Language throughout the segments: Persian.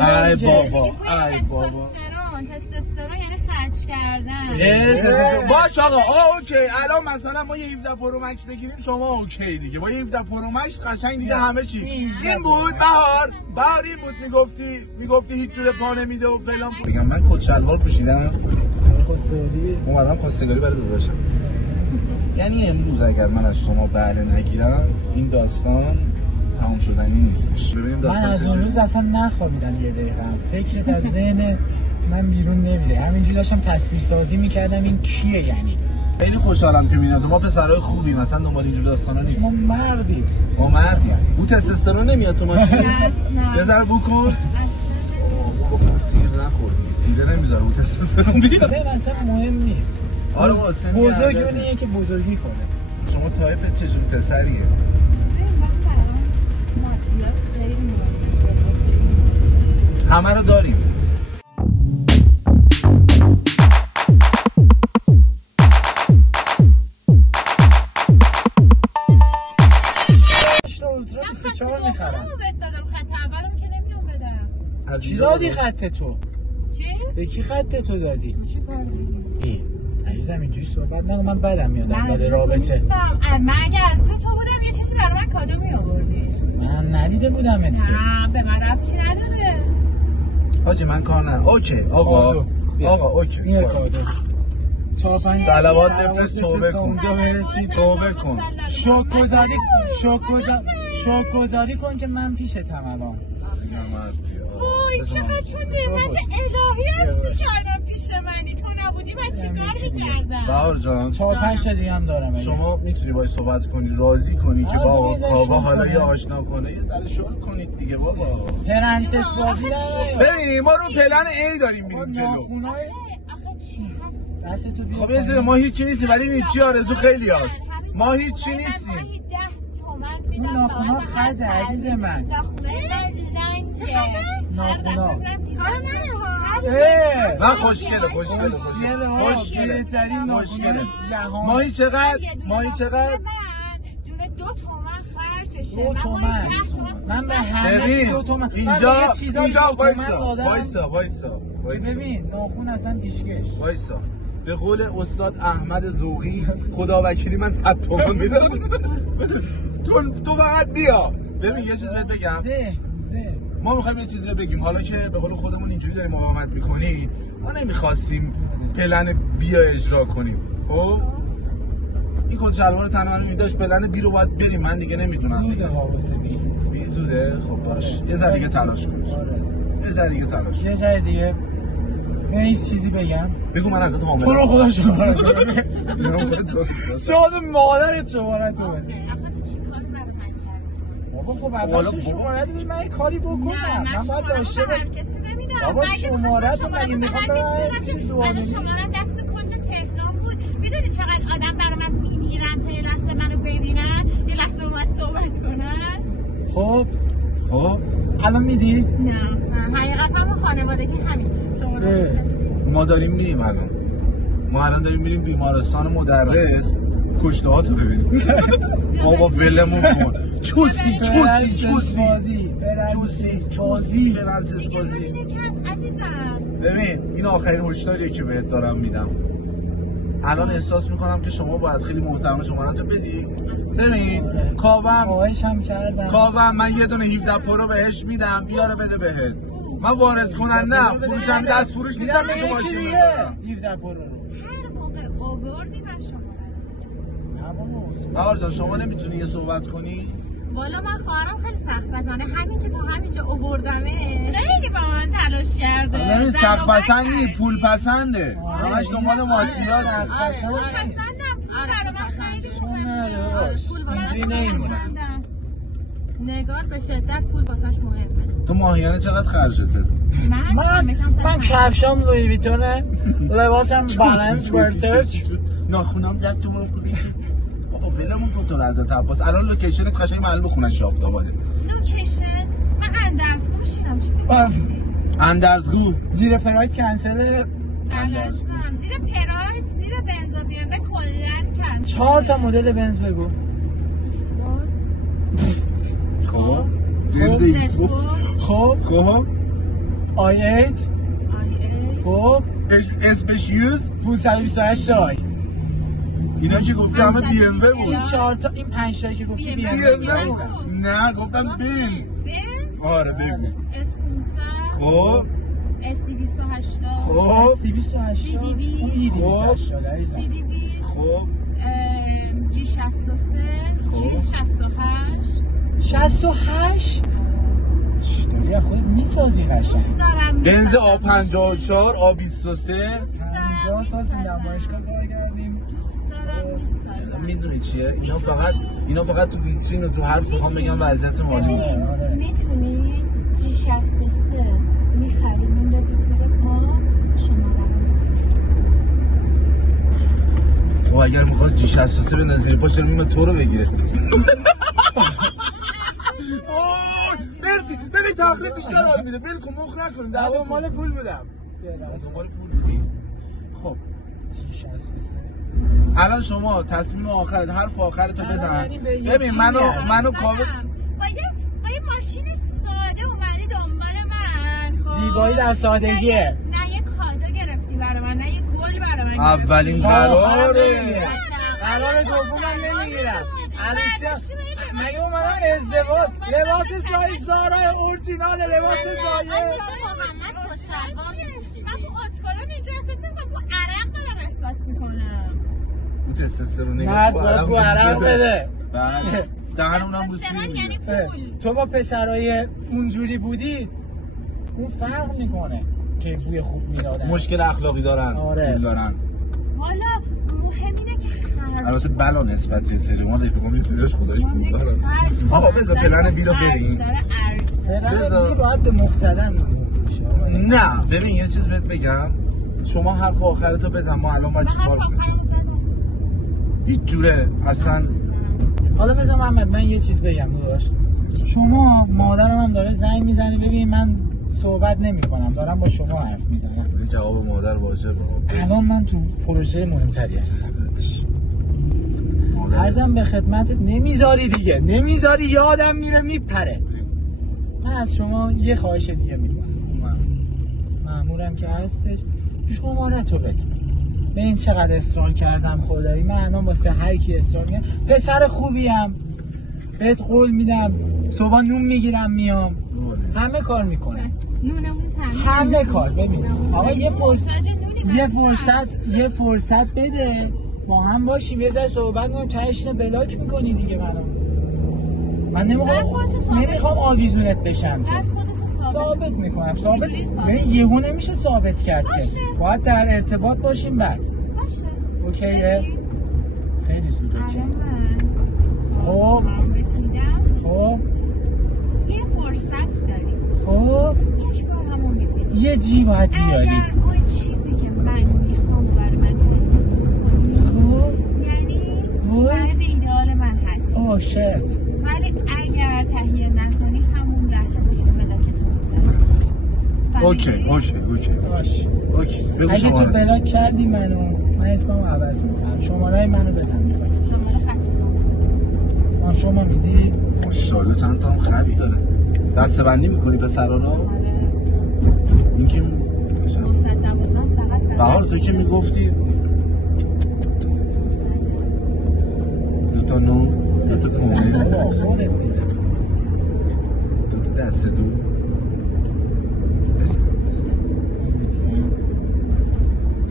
ای بابا تستوسترون یعنی خرج کردن. باش آقا اوکی. الان مثلا ما یه 17 پرو مکس بگیریم شما اوکی دیگه. با یه 17 پرو مکس قشنگ دیگه همه چی این بود. بهار این بود میگفتی هیچ جور پا نمیده و فلان. میگم من کت شلوار پوشیدم خواستگاری اومدم خواستگاری برای داداشم. یعنی امروز اگر من از شما بهره نگیرم این داستان تموم شدنی نیستش. ببینیم داستان من از اون روز اصلا نخوابیدم یه دقیقه. فکرت از ذهنت من بیرون نمیره. همینجوری داشتم تصویر سازی میکردم این کیه. یعنی خیلی خوشحالم که میاد. ما پسرای خوبی مثلا دنبال اینجور داستانا نیست. ما مردیم. بو تستوسترون نمیاد تو ماشین؟ یه ذره بو کن. بابا سیر نخوردی. سیره نمیذاره بو تستوسترون بیاد. اصلا مهم نیست. آره واسه بزرگونیه که بزرگی کنه. شما تایپ چجور پسریه؟ همه رو داریم. اولترا 24 میخرم. خط اولم که نمیام بدم. چی دادی خط تو؟ چی؟ به کی خط تو دادی؟ چی کار دادی؟ عزیزم اینجوری صحبت نکن. من بدم میاد اول رابطه. من اگه از تو بودم یه چیزی برای من کادو میآوردی. من ندیده بودم ات. نه به من ربطی نداره. حاجی من کار ندارم. اوکی آقا اوکی. میاد کادو. 4-5 صلوات بفرست توبه کن. توبه کن. شوک گذاری کن که من پیشتم الان. وای چقدر تو نعمت الهی هستی که الان پیش منی. تو نبودی من چیکار می‌کردم؟ بهار جان 4-5 تا دیگه هم دارم. شما میتونی باهاش صحبت کنی راضی کنی که بابا حالا یه آشنا کنه یه ذره شغل کنید دیگه بابا. پرنسس بازی ببینید ما رو پلن ای داریم میریم جلو. آخه چی هست؟ دست تو بیا. خب یه ما هیچی نیستیم ولی نیچی آرزو خیلی هست. ما هیچی نیستیم. اون ناخونا خزه عزیز من. ناخونا من خوشگله ماهی چقدر؟ دونه 2 تومن خرجشه. 2 تومن من به همه 2 تومن. اینجا وایسا ببین ناخون اصلا پیشکش. وایسا به قول استاد احمد ذوقی خدا وکیلی من 100 تومن میدم. تو فقط بیا. ببین یه چیز بهت بگم. ما میخوایم یه چیزی بگیم. حالا که به قول خودمون اینجوری داریم مقاومت میکنی ما نمیخواستیم پلن بیا اجرا کنیم. خب این کت شلوار تن منو میداشت پلن بی رو باید بریم. من دیگه نمیدونم زوده واسه بی زوده. خب باش یه ذره دیگه تلاش کن. یه ذره دیگه یه چیزی بگم. بگو من ازت حامله. تو رو خدا شماره شاد مادرت شماره تو بده. بابا خب اول شماره تو من یه کاری بکنم. من باید داشته بابا شماره تو من میخوام من شماره دست کل تهران بود. میدونی چقدر آدم برای من میمیرن تا یه لحظه منو ببینن یه لحظه اومد صحبت کنن. خب الان میدی؟ نه حقیقتا ما خانوادگی همینطور. ما داریم میریم الان داریم میریم بیمارستان مدرس کشته ها تو ببینیم. بابا ولمون کن. چوسی پرنسس بازی. ببین این آخرین هشداریه که بهت دارم میدم. الان احساس میکنم که شما باید خیلی محترم شماره‌تو بدی. ببین کاوم من یه دونه 17 پرو بهش میدم بیاره بده بهت. من وارد کننده فروشنده از فروش نیستم که تو ماشین میذارم 17 پرو رو هر موقع آوردی بر شما. بهار جان شما نمیتونی یه صحبت کنی؟ والا من خواهرم خیلی سخت پسنده. همین که تا همینجا آوردمه خیلی با من تلاش کرده. ببین سخت پسندی پول پسنده. همش دنبال مادیات. پول پسندم. برای من خیلی اینجوری نمیمونه. نگار به شدت پول واسش مهمه. تو ماهیانه چقدر خرجته؟ من کفشام لویی ویتونه، لباسم بالانس ورتچ، ناخونام 10 تومن بودی. بابا ولمون کن تو حضرت عباس. الان لوکیشنت قشنگ معلومه خونش آفتاباده. لوکیشن؟ من اندرزگو میشینم. چی فکر؟ اندرزگو زیر پراید کنسل. زیر پراید زیر بنز و بی ام کلا کنسل. 4 تا مدل بنز بگو. خب بنز ایکس خب آی8 خب اسمش یوز 528 رای اینا که گفتی همه بی ام و بود. این 4 تا این 5 تایی که گفتی بی ام بود. نه گفتم بنز. آره بگو. اس 500 خب اس 280 خب 280 دی 280 خب جی 63 جی 68 68 داری از خودت میسازی قشنگ. بنز آ54 آ23 50 سال تو نمایشگاه کار کردیم. میدونی چیه؟ اینا فقط تو ویترین و تو حرف میخوام بگم وضعیت مالی میتونی جی 63 میخری موندازی زیر پا شما خب اگر میخواست جی 63 به نظیر پا چرا میمونه تو رو بگیره مرسی ببین تخریب بیشتر حال میده بلکن مخ نکنیم در دنبال پول بودم دنبال پول بودی خب جی 63 الان شما تصمیم آخرت حرف آخرتو بزن ببین منو کاور با یه ماشین ساده اومدی دنبال من خب زیبایی در سادگیه نه یه کادو گرفتی برای من نه یه گل برای من اولین قراره قرار دومم نمیگیرم مگه اومدم ازدواج لباس سایه زارای اورجینال لباس سایه من تو اتکالون اینجا احساس میکنم تو عرق دارم احساس میکنم او تستوسترون مرد باید عرق بده دهن اونم بوسی یعنی پول تو با پسرای اونجوری بودی اون فرق میکنه که بوی خوب میدادن مشکل اخلاقی دارن آره دارن حالا مهم اینه که البته بلا نسبتی سری ما رفیقم این سریاش خدایش پول داره آقا بذار پلن بی رو بریم بذار باید به مقصدن نه ببین یه چیز بهت بگم شما حرف آخرتو بزن ما الان باید چیکار کنیم هیچ جوره اصلا حالا بذار محمد من یه چیز بگم داداش شما مادرم هم داره زنگ میزنه ببین من صحبت نمی‌کنم دارم با شما حرف میزنم جواب مادر واجبه الان من تو پروژه مهمتری هستم عرضم به خدمتت نمیذاری دیگه نمیذاری یادم میره میپره من از شما یه خواهش دیگه میکنم مأمورم که هستش شماره تو بده به این چقدر اصرار کردم خدایی من الان واسه هر کی اصرار میکنم پسر خوبیم بهت قول میدم صبح نون میگیرم میام همه کار میکنم همه کار ببینید آقا یه فرصت بده با هم باشیم یه ذره صحبت کنیم تهش اینو بلاک میکنی دیگه من نمیخوام آویزونت بشم که ثابت میکنم یهو نمیشه ثابت کرد که باید در ارتباط باشیم بعد باشه اوکیه خیلی زود اوکی خب یه فرصت داریم خب یک بار همون میبینیم یه جی باید بیاری اگر اون چیزی که من میخوام برای من خب یعنی مرد ایدئال من هست شت ولی اگر تهیه نکنی همون لحظه دیگه بلاکتون میزنم اوکی اگه تو بلاک کردی من اسممو عوض میکنم شماره منو بزن میخوای شماره خط شما میدی ماشاءالله چند تا هم خط داره دسته بندی میکنی پسرا رو این که 912 فقط بهار تو که میگفتی 2 تا نو 2 تا کمدی 2 تا دسته دو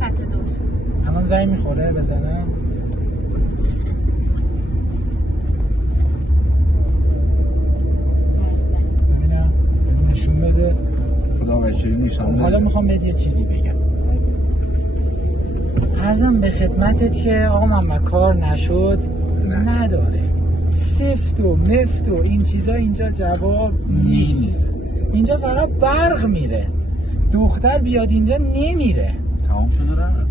خط دوش الان زنگ میخوره بزنم ببینم نشون بده خدا وکیلی نشون حالا میخوام بهت یه چیزی بگم عرضم به خدمتت که آقا من کار نشد نداره سفت و مفت و این چیزا اینجا جواب نیست اینجا فقط برق میره دختر بیاد اینجا نمیره تمام شده رفت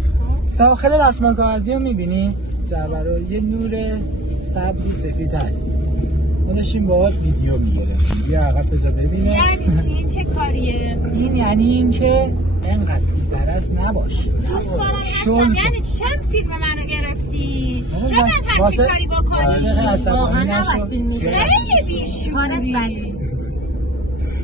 داخل دستمال کاغذی رو میبینی جبرو یه نور سبز و سفید هست ما داشتیم باهات ویدیو میگرفتیم بیا عقب بذار ببینم یعنی چی؟ این چه کاریه؟ این یعنی این که اینقدر پولپرست نباش دوست دارم هستم یعنی چرا فیلم منو گرفتی؟ چرا همچین کاری بکنی؟ واقعا نباید فیلم میگرفتی خیلی بیشونی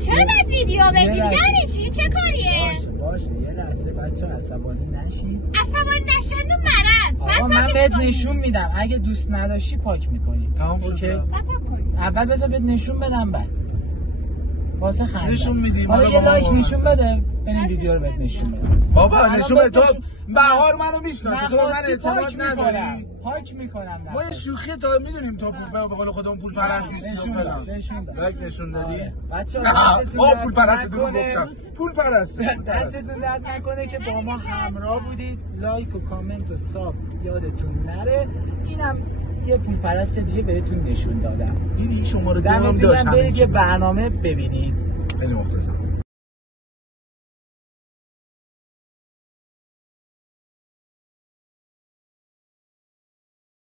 چرا باید ویدیو بگیری؟ یعنی چی؟ چه کاریه؟ باشه یه لحظه بچه عصبانی نشید. عصبانی نشید و مرض. آقا من بهت نشون میدم اگه دوست نداشتی پاک میکنی. تمام شد. اول بذار بهت نشون بدم بعد. واسه خنده. نشون میدی. حالا یه لایک نشون بده. این ویدیو رو بهت نشون بدم. بابا نشون بده. تو بهار منو میشناسی. تو من اعتماد نداری. پاک میکنم. ما یه شوخی تا میدونیم تو به قول خودمون پول پرست نیستیم. لایک نشون دادی. بچه‌ها پول پرست دروغ گفتم. پول پرست. دستتون درد نکنه که با ما همراه بودید. لایک و کامنت و ساب یادتون نره. اینم یه پول پرست دیگه بهتون نشون دادم. دیدی شما رو دارم برید یه برنامه ببینید. خیلی مخلصم.